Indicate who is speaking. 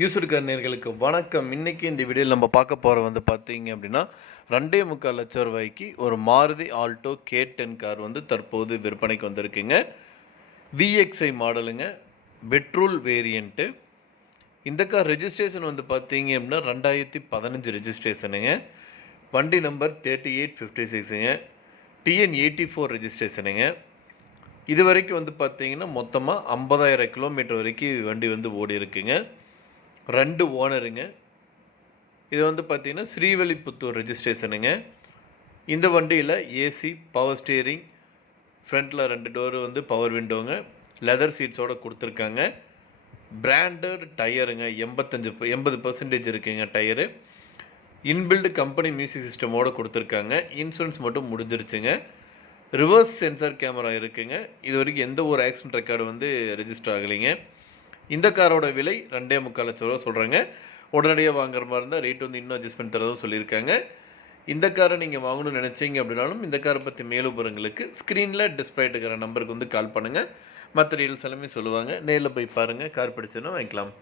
Speaker 1: User வணக்கம். இன்னைக்கு இந்த வீடியோவில் நம்ம பார்க்க போகிற வந்து பார்த்தீங்க அப்படின்னா ரெண்டே முக்கால் லட்சம் ரூபாய்க்கு ஒரு Maruti Alto K ten car வந்து தற்போது விற்பனைக்கு வந்திருக்குங்க. விஎக்ஸ்ஐ மாடலுங்க. பெட்ரோல் வேரியண்ட்டு இந்த கார் ரெஜிஸ்ட்ரேஷன் வந்து பார்த்தீங்க அப்படின்னா ரெண்டாயிரத்தி பதினஞ்சு ரெஜிஸ்ட்ரேஷனுங்க வண்டி நம்பர் தேர்ட்டி எயிட் ஃபிஃப்டி சிக்ஸுங்க டிஎன் எயிட்டி ஃபோர் ரெஜிஸ்ட்ரேஷனுங்க இது வரைக்கும் வந்து பார்த்தீங்கன்னா மொத்தமாக ஐம்பதாயிரம் கிலோமீட்டர் வரைக்கும் வண்டி வந்து ஓடி இருக்குங்க ரெண்டு ஓனருங்க. இது வந்து பார்த்தீங்கன்னா ஸ்ரீவெளிப்புத்தூர் ரெஜிஸ்ட்ரேஷனுங்க இந்த வண்டியில் ஏசி பவர் ஸ்டியரிங் ஃப்ரண்ட்டில் ரெண்டு டோரு வந்து பவர் விண்டோங்க லெதர் சீட்ஸோடு கொடுத்துருக்காங்க. பிராண்டட் டயருங்க எண்பத்தஞ்சு எண்பது பர்சன்டேஜ் இருக்குங்க டயரு இன்பில்டு கம்பெனி மியூசிக் சிஸ்டமோடு கொடுத்துருக்காங்க. இன்சூரன்ஸ் மட்டும் முடிஞ்சிருச்சுங்க. ரிவர்ஸ் சென்சார் கேமரா இருக்குங்க. இது வரைக்கும் எந்த ஒரு ஆக்சிடென்ட் ரெக்கார்டு வந்து ரெஜிஸ்டர் ஆகலைங்க. இந்த காரோட விலை ரெண்டே முக்கால் லட்ச ரூபா சொல்கிறாங்க உடனடியாக வாங்குற மாதிரி இருந்தால் ரேட் வந்து இன்னும் அட்ஜஸ்ட் பண்ணி தரதும் சொல்லியிருக்காங்க. இந்த காரை நீங்கள் வாங்கணும்னு நினச்சிங்க அப்படின்னாலும் இந்த காரை பற்றி மேலுபுறங்களுக்கு ஸ்க்ரீனில் டிஸ்பிளே இருக்கிற நம்பருக்கு வந்து கால் பண்ணுங்கள் மற்ற டீல்ஸ் எல்லாமே சொல்லுவாங்க. நேரில் போய் பாருங்கள் கார் பிடிச்சதுன்னா வாங்கிக்கலாம்.